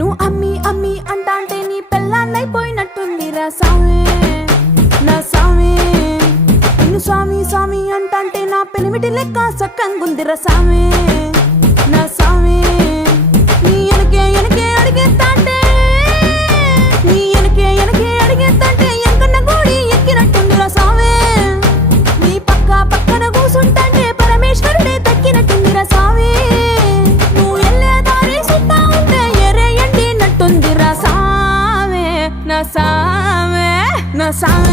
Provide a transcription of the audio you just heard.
నిన్ను అమ్మి అమ్మి అంటాంటే నీ పెళ్ళాన్నైపోయినట్టుందిరా సామి నా సామి. నిన్ను స్వామి స్వామి అంటాంటే నా పెనిమిటి లెక్క సక్కంగుందిరా సామి నా సామి. నీ ఎనకే ఎనకే అడిగేస్తాంటే నీ ఎనకే ఎనకే అడిగేస్తాంటే ఎంకన్న గోడి ఎక్కినట్టుందిరా సామి. నీ పక్క పక్కన కూసుంటాంటే పరమేశ్వరుడే దక్కినట్టుందిరా సామి. నువ్వు ఎల్లే దారి సుత్తా ఉంటే ఎరే ఎండినట్టుందిరా సామి నా సామి నా సామి.